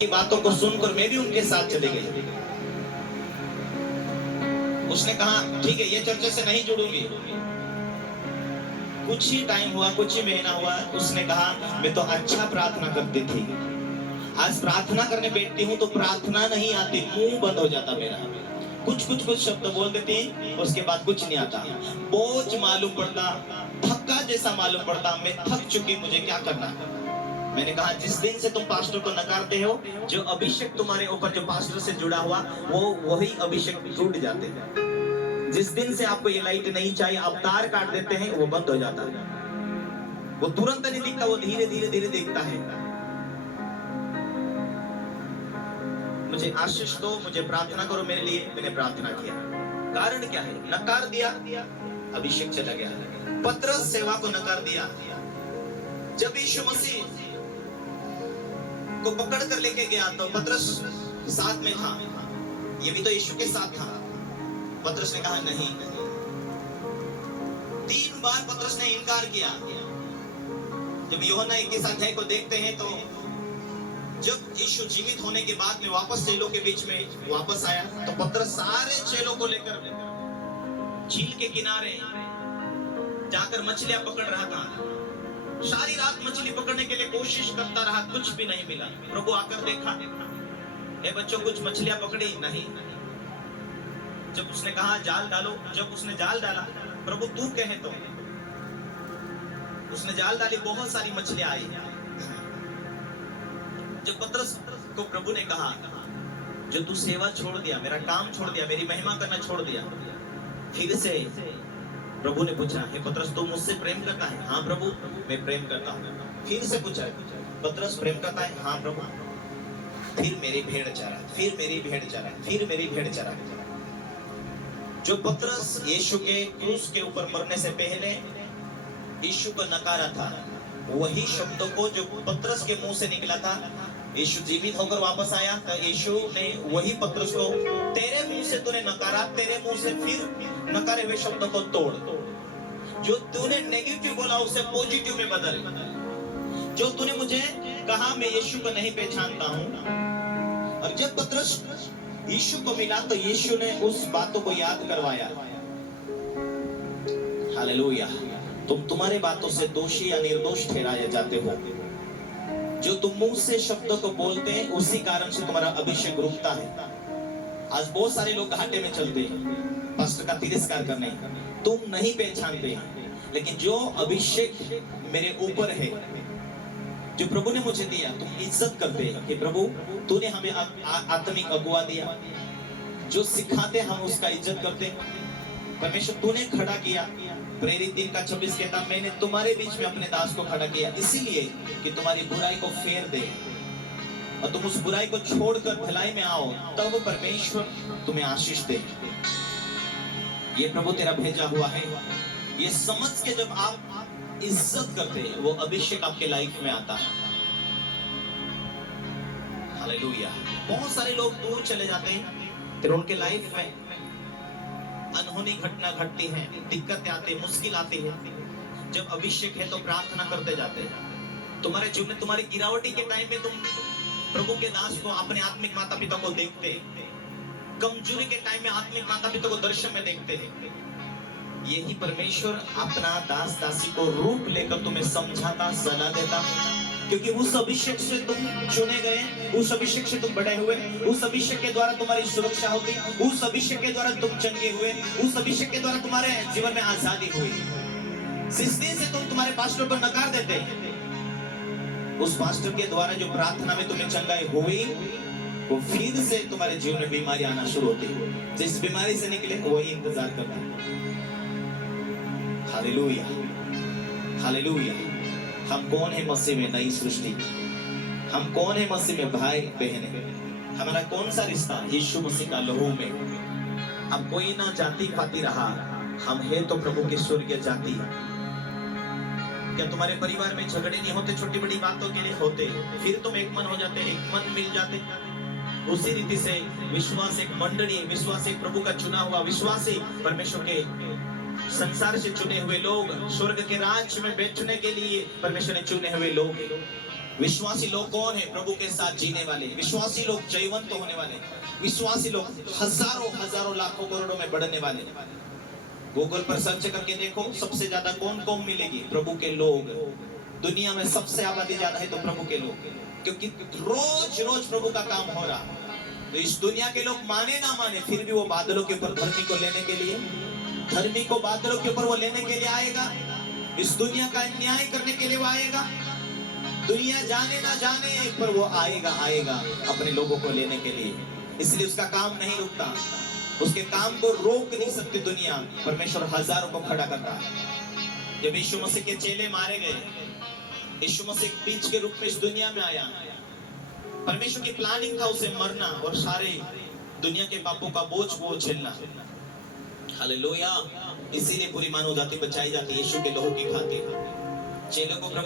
की बातों को सुनकर मैं भी उनके साथ चले गए। उसने कहा ठीक है, ये चर्चा से नहीं जुड़ूंगी। कुछ ही टाइम हुआ, कुछ ही महीना हुआ, उसने कहा मैं तो अच्छा प्रार्थना करती थी, आज प्रार्थना करने बैठती हूँ तो प्रार्थना नहीं आती, मुंह बंद हो जाता मेरा, कुछ शब्द बोल देती, उसके बाद कुछ नहीं आता, बोझ मालूम पड़ता, थक्का जैसा मालूम पड़ता, मैं थक चुकी, मुझे क्या करना। मैंने कहा जिस दिन से तुम पास्टर को नकारते हो, जो अभिषेक तुम्हारे ऊपर जो पास्टर से जुड़ा हुआ वो वही अभिषेक टूट जाते हैं। जिस दिन से आपको ये लाइट नहीं चाहिए, आप तार काट देते हैं, वो बंद हो जाता है। वो तुरंत नहीं दिखता, वो धीरे धीरे धीरे दिखता है। मुझे आशीष दो, मुझे प्रार्थना करो मेरे लिए। मैंने प्रार्थना किया। कारण क्या है? नकार दिया, अभिषेक चला गया। पतरस सेवा को नकार दिया। जब यीशु मसीह को पकड़ कर लेके गया तो पतरस साथ में था, ये भी तो यीशु के साथ था। पतरस ने कहा नहीं। 3 बार पतरस ने इनकार किया। जब यूहन्ना 21 को देखते हैं तो जब यीशु जीवित होने के बाद में वापस चेलों के बीच में वापस आया तो पतरस सारे चेलों को लेकर झील के किनारे जाकर मछलियां पकड़ रहा था। सारी रात मछली पकड़ने के लिए कोशिश करता रहा, कुछ भी नहीं मिला। प्रभु आकर देखा, ए बच्चों कुछ मछलियां पकड़ी? नहीं। जब उसने कहा जाल डालो, जब उसने जाल डाला, प्रभु तू कहे तो उसने जाल डाली, बहुत सारी मछलियां आई। जब पतरस को प्रभु ने कहा जो तू सेवा छोड़ दिया, मेरा काम छोड़ दिया, मेरी महिमा करना छोड़ दिया, फिर से प्रभु ने पूछा हे पतरस तू मुझसे प्रेम करता है? हाँ प्रभु मैं प्रेम करता हूँ। फिर से पूछा पतरस प्रेम करता है? हाँ प्रभु। फिर मेरी भेड़ चरा, फिर मेरी भेड़ चरा, फिर मेरी भेड़ चरा। जो पतरस यीशु के क्रूस के ऊपर मरने से पहले यीशु को नकारा था, वही शब्दों को जो पतरस के मुंह से निकला था, यीशु जीवित होकर वापस आया तो यीशु ने वही पतरस को तेरे मुंह से तूने नकारा, तेरे मुंह से फिर नकारे हुए शब्दों को तोड़, जो तूने नेगेटिव बोला उसे पॉजिटिव में बदल, जो तूने मुझे कहा मैं यीशु को नहीं पहचानता हूं। और जब पतरस यीशु को मिला तो यीशु ने उस बातों को याद करवाया। हालेलुया। तुम तुम्हारे बातों से दोषी या निर्दोष ठहराए जाते हो। जो तुम मुंह से शब्दों को बोलते हैं उसी कारण से तुम्हारा अभिषेक रुकता है। आज बहुत सारे लोग घाटे में चलते हैं पास्टर का तिरस्कार करने, तुम नहीं पहचानते, लेकिन जो अभिषेक मेरे ऊपर है, जो प्रभु ने मुझे दिया, तुम इज्जत करते हैं कि प्रभु तूने हमें आत्मिक अगुवा दिया, जो सिखाते हम उसका इज्जत करते। परमेश्वर तूने खड़ा किया, प्रेरित 3 का 26 कहता मैंने तुम्हारे बीच में अपने दास को खड़ा किया इसीलिए कि तुम्हारी बुराई को फेर दे और तुम उस बुराई को छोड़कर भलाई में आओ, तब परमेश्वर तुम्हें आशीष दे। ये प्रभु तेरा भेजा हुआ है। ये समझ के जब आप इज्जत करते हैं वो अभिषेक आपके लाइफ में आता है। हालेलुया। बहुत सारे लोग दूर चले जाते हैं, फिर उनके लाइफ में अनहोनी घटना घटती है, दिक्कतें आती है, मुश्किल आती है। जब अभिषेक है तो प्रार्थना करते जाते हैं। तुम्हारे जीवन में तुम्हारी गिरावटी के टाइम में तुम प्रभु के दास को, अपने आत्मिक माता पिता को देखते, कमजोरी के टाइम में आत्मिक माता पिता को दर्शन में देखते हैं। यही परमेश्वर अपना दास दासी को रूप लेकर तुम्हें समझाता, सलाह देता, क्योंकि उस अभिषेक से तुम चुने गए, उस अभिषेक से तुम बड़े हुए, उस अभिषेक के द्वारा तुम्हारी सुरक्षा होगी, उस अभिषेक के द्वारा तुम चंगे हुए, उस अभिषेक के द्वारा तुम्हारे जीवन में आजादी हुई। जिस दिन से तुम तुम्हारे पास्टर को नकार देते, उस पास्टर के द्वारा जो प्रार्थना में तुम्हें चंगाई हुई, वो फिर से तुम्हारे जीवन में बीमारी आना शुरू होती है। जिस बीमारी से निकले वही इंतजार करता है। Hallelujah, hallelujah. हम कौन है मसीह में? नई सृष्टि। हम कौन है मसीह में? भाई बहन। हमारा कौन सा रिश्ता? यीशु मसीह का लहू में। अब कोई ना जाति पाती रहा, हम है तो प्रभु के स्वर्गीय जाति। क्या तुम्हारे परिवार में झगड़े नहीं होते? छोटी बड़ी बातों के लिए होते, फिर तुम एक मन हो जाते, एक मन मिल जाते। उसी रीति से विश्वास एक मंडली, विश्वास एक प्रभु का चुना हुआ विश्वासी, परमेश्वर के संसार से चुने हुए लोग, स्वर्ग के राज्य में बैठने के लिए परमेश्वर ने चुने हुए लोग। विश्वासी लोग कौन है? प्रभु के साथ जीने वाले। विश्वासी लोग जयवंत होने वाले। विश्वासी लोग हजारों हजारों लाखों करोड़ों में बढ़ने वाले। गूगल पर सर्च करके देखो, सबसे ज्यादा कौन कौम मिलेगी? प्रभु के लोग। दुनिया में सबसे आबादी ज्यादा है तो प्रभु के लोग, क्योंकि रोज रोज प्रभु का काम हो रहा। तो इस दुनिया के लोग माने ना माने, फिर भी वो बादलों के ऊपर धर्मी को लेने के लिए, धर्मी को बादलों के ऊपर वो लेने के लिए आएगा। इस दुनिया का न्याय करने के लिए वो आएगा। दुनिया जाने ना जाने, पर वो आएगा आएगा अपने लोगों को लेने के लिए। इसलिए उसका काम नहीं रुकता। उसके काम को रोक नहीं सकती दुनिया। परमेश्वर हजारों को खड़ा करता है। जब यीशु मसीह के चेले मारे गए, यीशु मसीह बीच के रूप में इस दुनिया में आया। परमेश्वर की प्लानिंग था उसे मरना और सारे दुनिया के पापों का बोझ वो झेलना। हालेलुया। इसीलिए पूरी मानव जाति बचाई जाती है यीशु के लहू की खातिर। चेलों को प्रभु